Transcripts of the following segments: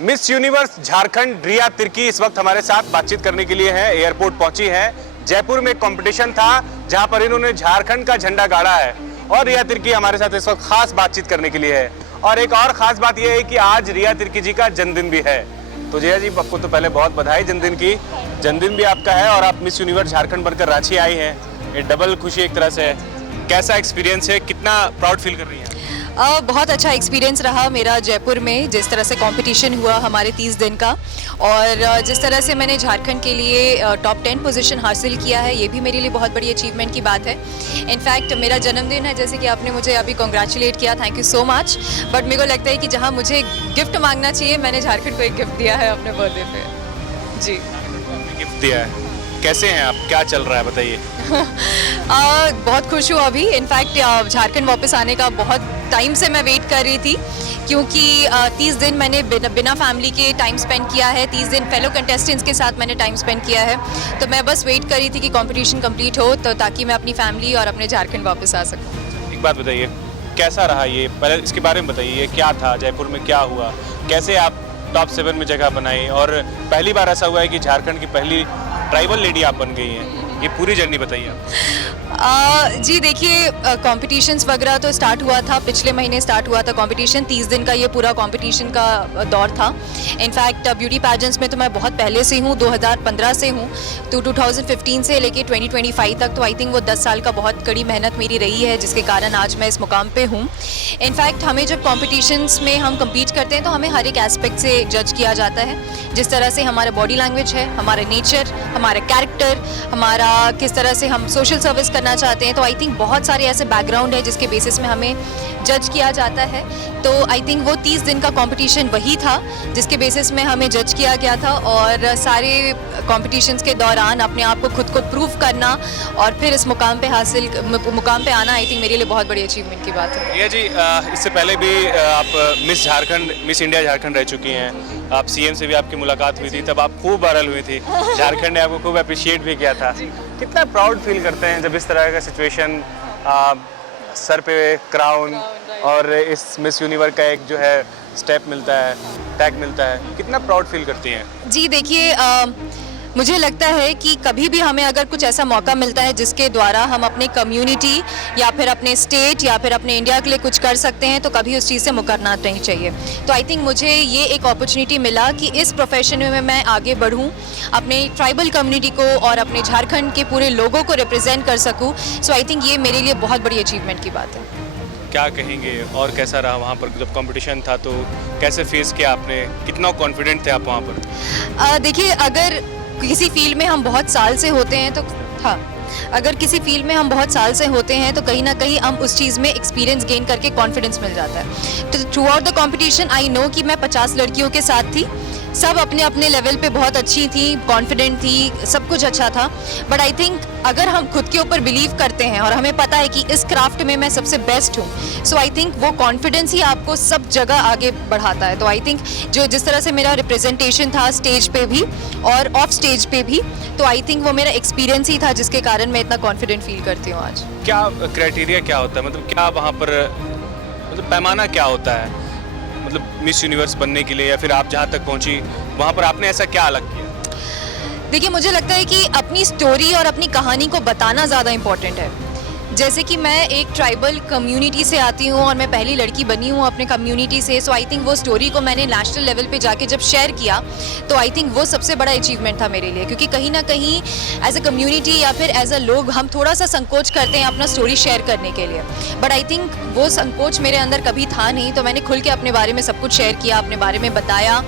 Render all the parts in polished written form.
Miss universe Jharkhand रिया तिर्की इस वक्त हमारे साथ बातचीत करने के लिए है। एयरपोर्ट पहुंची है। जयपुर में एक कंपटीशन था जहां पर इन्होंने झारखंड का झंडा गाड़ा है और रिया तिर्की हमारे साथ इस वक्त खास बातचीत करने के लिए है। और एक और खास बात यह है कि आज रिया तिर्की जी का जन्मदिन भी है। तो जया जी, आपको तो पहले बहुत बधाई जन्मदिन की। जन्मदिन भी आपका है और आप मिस यूनिवर्स झारखंड बनकर रांची आई हैं। ये डबल खुशी एक तरह से है। कैसा एक्सपीरियंस है, कितना प्राउड फील कर रही हैं? बहुत अच्छा एक्सपीरियंस रहा मेरा जयपुर में, जिस तरह से कंपटीशन हुआ हमारे 30 दिन का, और जिस तरह से मैंने झारखंड के लिए टॉप 10 पोजीशन हासिल किया है, ये भी मेरे लिए बहुत बड़ी अचीवमेंट की बात है। इनफैक्ट मेरा जन्मदिन है, जैसे कि आपने मुझे अभी कॉन्ग्रेचुलेट किया, thank you so much. But मेरे को लगता है कि जहाँ मुझे गिफ्ट मांगना चाहिए, मैंने झारखंड को एक गिफ्ट दिया है अपने बर्थडे पे। जी, गिफ्ट दिया है। कैसे हैं आप, क्या चल रहा है बताइए? बहुत खुश हूँ अभी। इनफैक्ट झारखंड वापस आने का बहुत टाइम से मैं वेट कर रही थी, क्योंकि 30 दिन मैंने बिना फैमिली के टाइम स्पेंड किया है। 30 दिन फेलो कंटेस्टेंट्स के साथ मैंने टाइम स्पेंड किया है। तो मैं बस वेट कर रही थी कि कंपटीशन कंप्लीट हो, तो ताकि मैं अपनी फैमिली और अपने झारखंड वापस आ सकूँ। एक बात बताइए, कैसा रहा ये, पहले इसके बारे में बताइए। क्या था जयपुर में, क्या हुआ, कैसे आप टॉप 7 में जगह बनाई, और पहली बार ऐसा हुआ है कि झारखंड की पहली ट्राइबल लेडी आप बन गई हैं। ये पूरी जर्नी बताइए आप। जी देखिए, कॉम्पिटिशन्स वगैरह तो स्टार्ट हुआ था, पिछले महीने स्टार्ट हुआ था कंपटीशन। 30 दिन का ये पूरा कंपटीशन का दौर था। इनफैक्ट ब्यूटी पैजेंट्स में तो मैं बहुत पहले से हूँ, 2015 से हूँ, तो 2015 से लेके 2025 तक, तो आई थिंक वो 10 साल का बहुत कड़ी मेहनत मेरी रही है, जिसके कारण आज मैं इस मुकाम पे हूँ। इनफैक्ट हमें जब कॉम्पिटिशन्स में हम कम्पीट करते हैं तो हमें हर एक एस्पेक्ट से जज किया जाता है। जिस तरह से हमारा बॉडी लैंग्वेज है, हमारा नेचर, हमारा कैरेक्टर, हमारा किस तरह से हम सोशल सर्विस करना चाहते हैं, तो आई थिंक बहुत सारे ऐसे बैकग्राउंड है जिसके बेसिस में हमें जज किया जाता है। तो आई थिंक वो 30 दिन का कंपटीशन वही था जिसके बेसिस में हमें जज किया गया था, और सारे कॉम्पिटिशन्स के दौरान अपने आप को खुद को प्रूव करना और फिर इस मुकाम पे आना, आई थिंक मेरे लिए बहुत बड़ी अचीवमेंट की बात है। रिया जी, इससे पहले भी आप मिस इंडिया झारखंड रह चुकी हैं। आप सीएम से भी आपकी मुलाकात हुई थी, तब आप खूब वायरल हुई थी। झारखंड ने आपको खूब अप्रिशिएट भी किया था। कितना प्राउड फील करते हैं जब इस तरह का सिचुएशन, सर पे क्राउन और इस मिस यूनिवर्स का एक जो है स्टेप मिलता है, टैग मिलता है, कितना प्राउड फील करती हैं? जी देखिए, मुझे लगता है कि कभी भी हमें अगर कुछ ऐसा मौका मिलता है जिसके द्वारा हम अपने कम्युनिटी या फिर अपने स्टेट या फिर अपने इंडिया के लिए कुछ कर सकते हैं, तो कभी उस चीज़ से मुकरना नहीं चाहिए। तो आई थिंक मुझे ये एक अपॉर्चुनिटी मिला कि इस प्रोफेशन में मैं आगे बढ़ूं, अपने ट्राइबल कम्युनिटी को और अपने झारखंड के पूरे लोगों को रिप्रेजेंट कर सकूं। सो आई थिंक ये मेरे लिए बहुत बड़ी अचीवमेंट की बात है। क्या कहेंगे, और कैसा रहा वहाँ पर जब कंपटीशन था, तो कैसे फेस किया आपने, कितना कॉन्फिडेंट थे आप वहाँ पर? देखिए, अगर किसी फील्ड में हम बहुत साल से होते हैं तो अगर किसी फील्ड में हम बहुत साल से होते हैं तो कहीं ना कहीं हम उस चीज़ में एक्सपीरियंस गेन करके कॉन्फिडेंस मिल जाता है। तो through out the competition I know कि मैं 50 लड़कियों के साथ थी, सब अपने अपने लेवल पे बहुत अच्छी थी, कॉन्फिडेंट थी, सब कुछ अच्छा था। बट आई थिंक अगर हम खुद के ऊपर बिलीव करते हैं और हमें पता है कि इस क्राफ्ट में मैं सबसे बेस्ट हूँ, सो आई थिंक वो कॉन्फिडेंस ही आपको सब जगह आगे बढ़ाता है। तो आई थिंक जिस तरह से मेरा रिप्रेजेंटेशन था स्टेज पे भी और ऑफ स्टेज पे भी, तो आई थिंक वो मेरा एक्सपीरियंस ही था जिसके कारण मैं इतना कॉन्फिडेंट फील करती हूँ आज। क्या क्राइटेरिया क्या होता है, मतलब क्या वहाँ पर, मतलब पैमाना क्या होता है, मतलब मिस यूनिवर्स बनने के लिए, या फिर आप जहाँ तक पहुँची वहाँ पर आपने ऐसा क्या अलग किया? देखिए, मुझे लगता है कि अपनी स्टोरी और अपनी कहानी को बताना ज़्यादा इम्पॉर्टेंट है। जैसे कि मैं एक ट्राइबल कम्युनिटी से आती हूँ और मैं पहली लड़की बनी हूँ अपने कम्युनिटी से, सो आई थिंक वो स्टोरी को मैंने नेशनल लेवल पे जाके जब शेयर किया, तो आई थिंक वो सबसे बड़ा अचीवमेंट था मेरे लिए, क्योंकि कहीं ना कहीं एज अ कम्युनिटी या फिर एज अ लोग हम थोड़ा सा संकोच करते हैं अपना स्टोरी शेयर करने के लिए। बट आई थिंक वो संकोच मेरे अंदर कभी था नहीं, तो मैंने खुल के अपने बारे में सब कुछ शेयर किया, अपने बारे में बताया।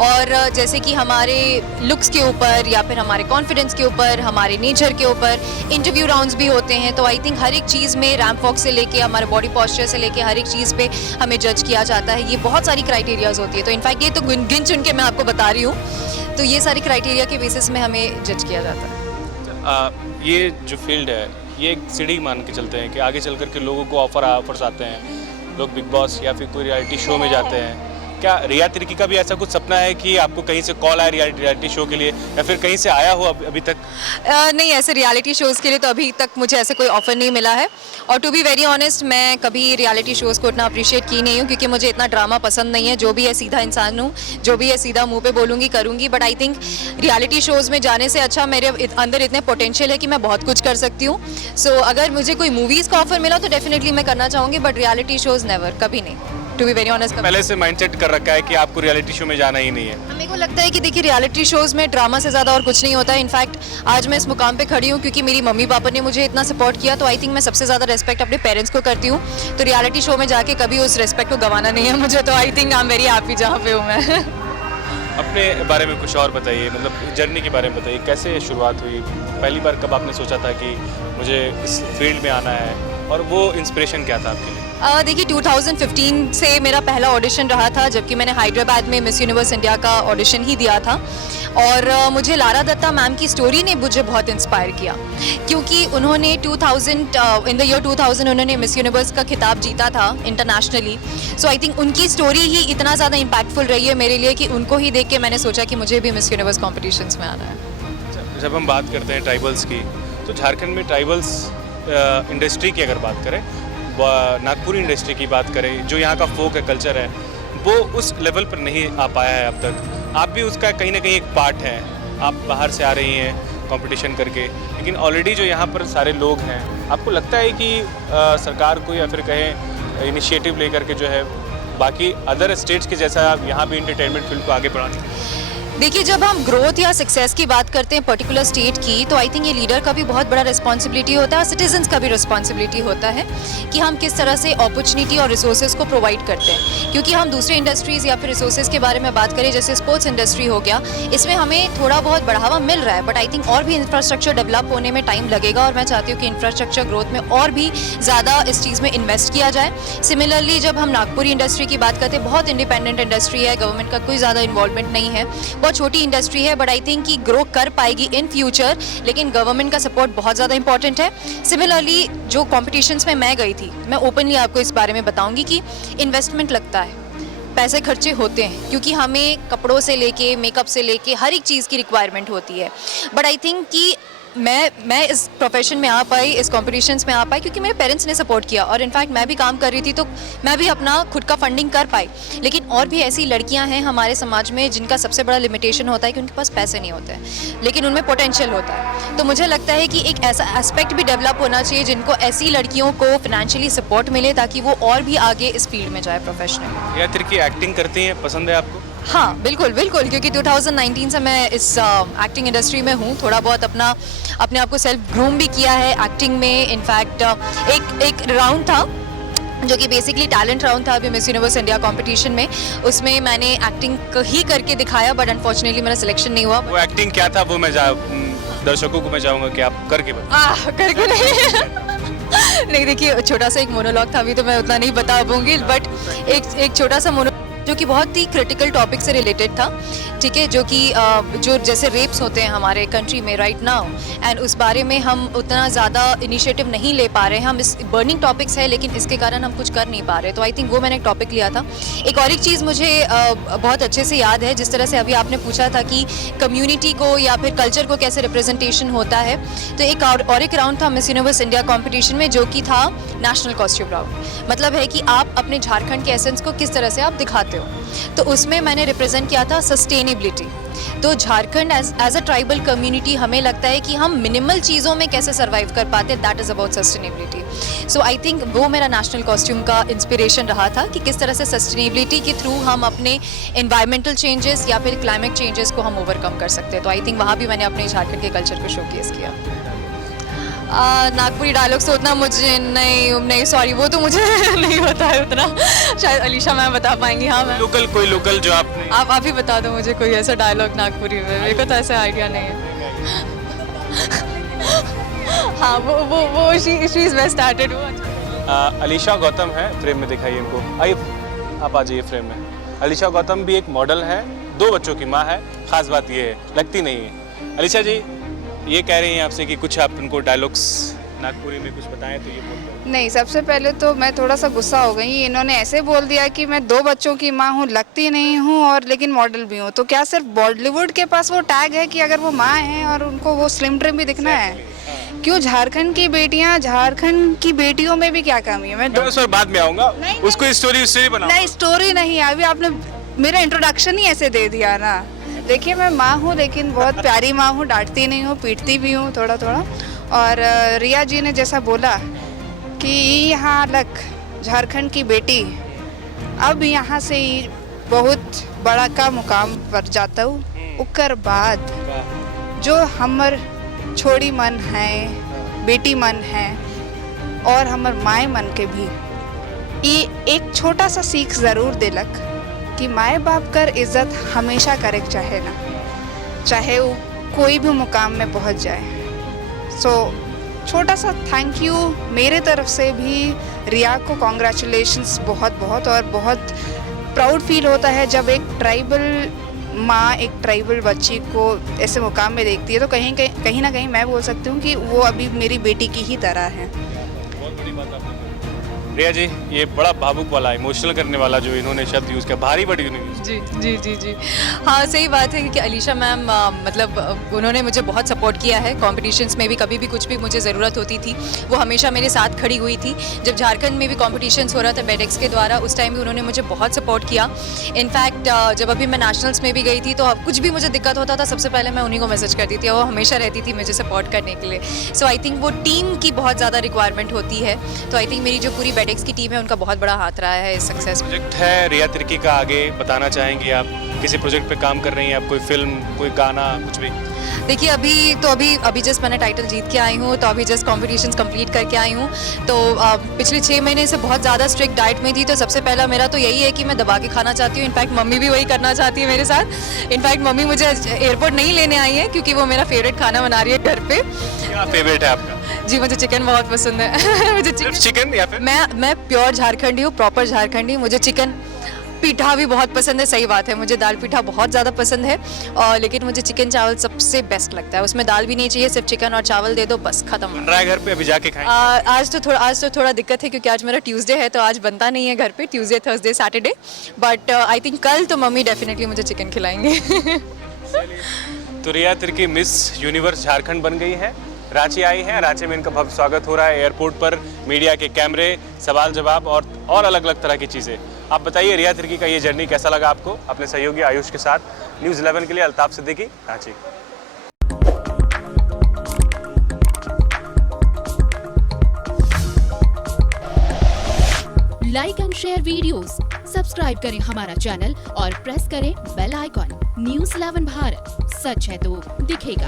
और जैसे कि हमारे लुक्स के ऊपर या फिर हमारे कॉन्फिडेंस के ऊपर, हमारे नेचर के ऊपर इंटरव्यू राउंड्स भी होते हैं, तो आई थिंक हर एक चीज़ में रैंप वॉक से लेके हमारे बॉडी पॉस्चर से लेके हर एक चीज़ पे हमें जज किया जाता है। ये बहुत सारी क्राइटेरियाज होती है, तो इनफैक्ट ये तो गिन चुन के मैं आपको बता रही हूँ, तो ये सारी क्राइटेरिया के बेसिस में हमें जज किया जाता है। ये जो फील्ड है, ये एक सीढ़ी मान के चलते हैं कि आगे चल कर के लोगों को ऑफर्स आते हैं, लोग बिग बॉस या फिर कोई रियलिटी शो में जाते हैं, क्या रिया तिर्की का भी ऐसा कुछ सपना है कि आपको कहीं से कॉल आया रियलिटी शो के लिए, या फिर कहीं से आया हो अभी तक? नहीं, ऐसे रियलिटी शोज़ के लिए तो अभी तक मुझे ऐसे कोई ऑफ़र नहीं मिला है, और टू बी वेरी ऑनेस्ट मैं कभी रियलिटी शोज़ को इतना अप्रिशिएट की नहीं हूँ, क्योंकि मुझे इतना ड्रामा पसंद नहीं है। जो भी है सीधा इंसान हूँ, जो भी है सीधा मुंह पे बोलूँगी करूँगी। But I think reality shows में जाने से अच्छा मेरे अंदर इतने पोटेंशियल है कि मैं बहुत कुछ कर सकती हूँ। सो अगर मुझे कोई मूवीज़ का ऑफ़र मिला तो डेफिनेटली मैं करना चाहूँगी, बट रियलिटी शोज़ नेवर, कभी नहीं, टू बी वेरी ऑनेस्ट। पहले से माइंडसेट कर रखा है कि आपको रियलिटी शो में जाना ही नहीं है? मेरे को लगता है कि देखिए रियलिटी शोज़ में ड्रामा से ज़्यादा और कुछ नहीं होता है। इनफैक्ट आज मैं इस मुकाम पे खड़ी हूँ क्योंकि मेरी मम्मी पापा ने मुझे इतना सपोर्ट किया, तो आई थिंक मैं सबसे ज़्यादा रिस्पेक्ट अपने पेरेंट्स को करती हूँ। तो रियलिटी शो में जाके कभी उस रिस्पेक्ट को गंवाना नहीं है मुझे, तो I think I am very happy जहाँ पे हूँ मैं। अपने बारे में कुछ और बताइए, मतलब जर्नी के बारे में बताइए, कैसे शुरुआत हुई? पहली बार कब आपने सोचा था कि मुझे इस फील्ड में आना है, और वो इंस्पिरेशन क्या था आपके लिए? देखिए 2015 से मेरा पहला ऑडिशन रहा था, जबकि मैंने हैदराबाद में मिस यूनिवर्स इंडिया का ऑडिशन ही दिया था। और मुझे लारा दत्ता मैम की स्टोरी ने मुझे बहुत इंस्पायर किया, क्योंकि उन्होंने इन द ईयर 2000 उन्होंने मिस यूनिवर्स का खिताब जीता था इंटरनेशनली। सो आई थिंक उनकी स्टोरी ही इतना ज़्यादा इम्पैक्टफुल रही है मेरे लिए कि उनको ही देख के मैंने सोचा कि मुझे भी मिस यूनिवर्स कॉम्पिटिशन्स में आना है। जब हम बात करते हैं ट्राइबल्स की, तो झारखंड में ट्राइबल्स इंडस्ट्री की अगर बात करें, नागपुरी इंडस्ट्री की बात करें, जो यहाँ का फोक है, कल्चर है, वो उस लेवल पर नहीं आ पाया है अब तक। आप भी उसका कहीं ना कहीं एक पार्ट हैं। आप बाहर से आ रही हैं कंपटीशन करके, लेकिन ऑलरेडी जो यहाँ पर सारे लोग हैं, आपको लगता है कि सरकार को या फिर कहें इनिशिएटिव लेकर के जो है बाकी अदर स्टेट्स के जैसा यहाँ भी एंटरटेनमेंट फील्ड को आगे बढ़ाने? देखिए जब हम ग्रोथ या सक्सेस की बात करते हैं पर्टिकुलर स्टेट की, तो आई थिंक ये लीडर का भी बहुत बड़ा रिस्पॉन्सिबिलिटी होता है, और सिटीजन्स का भी रिस्पॉन्सिबिलिटी होता है कि हम किस तरह से अपॉर्चुनिटी और रिसोर्सेज को प्रोवाइड करते हैं। क्योंकि हम दूसरे इंडस्ट्रीज़ या फिर रिसोर्सेज के बारे में बात करें, जैसे स्पोर्ट्स इंडस्ट्री हो गया, इसमें हमें थोड़ा बहुत बढ़ावा मिल रहा है, बट आई थिंक और भी इंफ्रास्ट्रक्चर डेवलप होने में टाइम लगेगा, और मैं चाहती हूँ कि इंफ्रास्ट्रक्चर ग्रोथ में और भी ज़्यादा इस चीज़ में इन्वेस्ट किया जाए। सिमिलरली जब हम नागपुरी इंडस्ट्री की बात करते हैं, बहुत इंडिपेंडेंट इंडस्ट्री है, गवर्नमेंट का कोई ज़्यादा इन्वॉल्वमेंट नहीं है, बहुत छोटी इंडस्ट्री है, बट आई थिंक कि ग्रो कर पाएगी इन फ्यूचर, लेकिन गवर्नमेंट का सपोर्ट बहुत ज़्यादा इंपॉर्टेंट है। सिमिलरली जो कॉम्पिटिशन्स में मैं गई थी, मैं ओपनली आपको इस बारे में बताऊंगी कि इन्वेस्टमेंट लगता है, पैसे खर्चे होते हैं, क्योंकि हमें कपड़ों से लेके मेकअप से लेके हर एक चीज़ की रिक्वायरमेंट होती है। बट आई थिंक कि मैं इस प्रोफेशन में आ पाई, इस कॉम्पिटिशन्स में आ पाई, क्योंकि मेरे पेरेंट्स ने सपोर्ट किया, और इनफैक्ट मैं भी काम कर रही थी तो मैं भी अपना खुद का फंडिंग कर पाई। लेकिन और भी ऐसी लड़कियां हैं हमारे समाज में जिनका सबसे बड़ा लिमिटेशन होता है कि उनके पास पैसे नहीं होते हैं, लेकिन उनमें पोटेंशियल होता है। तो मुझे लगता है कि एक ऐसा एस्पेक्ट भी डेवलप होना चाहिए जिनको ऐसी लड़कियों को फिनेंशियली सपोर्ट मिले, ताकि वो और भी आगे इस फील्ड में जाए प्रोफेशनली। या तिर्की एक्टिंग करती हैं, पसंद है आपको? हाँ बिल्कुल बिल्कुल, क्योंकि 2019 से मैं इस एक्टिंग इंडस्ट्री में हूँ। थोड़ा बहुत अपने आप को सेल्फ ग्रूम भी किया है एक्टिंग में। इनफैक्ट एक राउंड था जो कि बेसिकली टैलेंट राउंड था अभी मिस यूनिवर्स इंडिया कंपटीशन में, उसमें मैंने एक्टिंग ही करके दिखाया, बट अनफॉर्चुनेटली मेरा सिलेक्शन नहीं हुआ। वो एक्टिंग क्या था वो दर्शकों को मैं चाहूँगा कि आप करके करके नहीं देखिए छोटा सा एक मोनोलॉग था, अभी तो मैं उतना नहीं बता पाऊंगी, बट एक छोटा सा मोनोलॉग जो कि बहुत ही क्रिटिकल टॉपिक से रिलेटेड था, ठीक है, जो कि जो जैसे रेप्स होते हैं हमारे कंट्री में राइट नाउ, एंड उस बारे में हम उतना ज़्यादा इनिशिएटिव नहीं ले पा रहे हैं। हम इस बर्निंग टॉपिक्स है, लेकिन इसके कारण हम कुछ कर नहीं पा रहे, तो आई थिंक वो मैंने एक टॉपिक लिया था। एक और एक चीज़ मुझे बहुत अच्छे से याद है, जिस तरह से अभी आपने पूछा था कि कम्युनिटी को या फिर कल्चर को कैसे रिप्रेजेंटेशन होता है, तो एक राउंड था मिस यूनिवर्स इंडिया कॉम्पिटिशन में, जो कि था नेशनल कॉस्ट्यूम राउंड। मतलब है कि आप अपने झारखंड के एसेंस को किस तरह से आप दिखाते हो, तो उसमें मैंने रिप्रेजेंट किया था सस्टेनेबिलिटी। तो Jharkhand as a tribal community हमें लगता है कि हम मिनिमल चीज़ों में कैसे सर्वाइव कर पाते हैं, that is about sustainability. So I think वो मेरा नेशनल कॉस्ट्यूम का इंस्पिरेशन रहा था कि किस तरह से सस्टेनेबिलिटी के थ्रू हम अपने एनवायरमेंटल चेंजेस या फिर क्लाइमेट चेंजेस को हम ओवरकम कर सकते हैं। तो आई थिंक वहाँ भी मैंने अपने झारखंड के कल्चर को शोकेस किया। नागपुरी डायलॉग्स तो उतना मुझे नहीं सॉरी, वो तो मुझे नहीं होता है उतना, शायद अलीशा मैम बता पाएंगी। हाँ मैम, कोई लोकल जो आपने आप ही बता दो मुझे कोई ऐसा डायलॉग नागपुरी में, मेरे को तो ऐसा आइडिया नहीं है। हाँ वो she is best started. Alisha Gautam है, फ्रेम में दिखाइए इनको, आइए आप आ जाइए फ्रेम में। अलीशा गौतम भी एक मॉडल है, 2 बच्चों की माँ है, खास बात ये है लगती नहीं है। अलीशा जी ये कह रही हैं आपसे कि कुछ आप उनको डायलॉग्स नागपुरी में कुछ बताएं तो ये बोल दो। नहीं, सबसे पहले तो मैं थोड़ा सा गुस्सा हो गई। इन्होंने ऐसे बोल दिया कि मैं 2 बच्चों की माँ हूँ, लगती नहीं हूँ और लेकिन मॉडल भी हूँ। तो क्या सिर्फ बॉलीवुड के पास वो टैग है कि अगर वो माँ हैं और उनको वो स्लिम ट्रिम भी दिखना है? क्यों झारखंड की बेटियाँ, झारखंड की बेटियों में भी क्या कमी है? मैं उस पर बाद में आऊंगा, नहीं, उसको स्टोरी बनाओ। नहीं, स्टोरी नहीं, अभी आपने मेरा इंट्रोडक्शन ही ऐसे दे दिया ना। देखिए, मैं माँ हूँ लेकिन बहुत प्यारी माँ हूँ, डांटती नहीं हूँ, पीटती भी हूँ थोड़ा थोड़ा। और रिया जी ने जैसा बोला कि यहाँ लग झारखंड की बेटी अब यहाँ से ही बहुत बड़ा का मुकाम पर जाता हूँ। उकर बाद जो हमर छोड़ी मन है, बेटी मन है और हमर माए मन के भी ये एक छोटा सा सीख ज़रूर दिलक कि माए बाप कर इज्जत हमेशा करे चाहे ना, चाहे वो कोई भी मुकाम में पहुंच जाए। सो छोटा सा थैंक यू मेरे तरफ से भी रिया को, कॉन्ग्रेचुलेशंस बहुत बहुत। और बहुत प्राउड फील होता है जब एक ट्राइबल माँ एक ट्राइबल बच्ची को ऐसे मुकाम में देखती है। तो कहीं ना कहीं मैं बोल सकती हूँ कि वो अभी मेरी बेटी की ही तरह है। बहुत बड़ी बात आपने कही। रिया जी, ये बड़ा भावुक वाला, इमोशनल करने वाला जो इन्होंने शब्द यूज़ किया, भारी बड़ी यूज़। जी जी जी जी हाँ, सही बात है कि अलीशा मैम मतलब उन्होंने मुझे बहुत सपोर्ट किया है कॉम्पिटिशन्स में भी। कभी भी कुछ भी मुझे ज़रूरत होती थी वो हमेशा मेरे साथ खड़ी हुई थी। जब झारखंड में भी कॉम्पिटिशन्स हो रहा था बेडेक्स के द्वारा, उस टाइम भी उन्होंने मुझे बहुत सपोर्ट किया। इनफैक्ट जब अभी मैं नेशनल्स में भी गई थी तो कुछ भी मुझे दिक्कत होता था सबसे पहले मैं उन्हीं को मैसेज करती थी और वो हमेशा रहती थी मुझे सपोर्ट करने के लिए। सो आई थिंक वो टीम की बहुत ज़्यादा रिक्वायरमेंट होती है। तो आई थिंक मेरी जो पूरी बेडेक्स की टीम है उनका बहुत बड़ा हाथ रहा है इस सक्सेस में। प्रोजेक्ट है रिया तिर्की का, आगे बताना चाहेंगे आप? किसी प्रोजेक्ट पे काम कर रही हैं आप? कोई फिल्म, कोई गाना, कुछ भी? देखिए अभी जस्ट मैंने टाइटल जीत के आई हूँ, तो अभी जस्ट कॉम्पिटिशन्स कंप्लीट करके आई हूँ। तो पिछले 6 महीने से बहुत ज़्यादा स्ट्रिक्ट डाइट में थी। तो सबसे पहला मेरा तो यही है कि मैं दबा के खाना चाहती हूँ। इनफैक्ट मम्मी भी वही करना चाहती है मेरे साथ। इनफैक्ट मम्मी मुझे एयरपोर्ट नहीं लेने आई है क्योंकि वो मेरा फेवरेट खाना बना रही है घर पे। क्या फेवरेट है आपका? जी, मुझे चिकन बहुत पसंद है। मुझे चिकन या फिर? मैं प्योर झारखंडी हूँ, प्रॉपर झारखंडी। मुझे चिकन पीठा भी बहुत पसंद है। सही बात है, मुझे दाल पीठा बहुत ज़्यादा पसंद है। और लेकिन मुझे चिकन चावल सबसे बेस्ट लगता है। उसमें दाल भी नहीं चाहिए, सिर्फ चिकन और चावल दे दो, बस खत्म। बन रहा है घर पे, अभी जाके खाएंगे? आज तो थोड़ा दिक्कत है क्योंकि आज मेरा ट्यूसडे है, तो आज बनता नहीं है घर पे, Tuesday, Thursday, Saturday. But I think कल तो मम्मी डेफिनेटली मुझे चिकन खिलाएंगे। तो रिया तिर्की मिस यूनिवर्स झारखंड बन गई है, रांची आई है। रांची में इनका भव्य स्वागत हो रहा है। एयरपोर्ट पर मीडिया के कैमरे, सवाल जवाब और अलग अलग तरह की चीज़ें। आप बताइए रिया तिर्की का ये जर्नी कैसा लगा आपको? अपने सहयोगी आयुष के साथ न्यूज़ 11 के लिए Altaf Siddiqui, Ranchi. Like and share videos, subscribe करें हमारा चैनल और प्रेस करें बेल आइकॉन। न्यूज़ 11 भारत, सच है तो दिखेगा।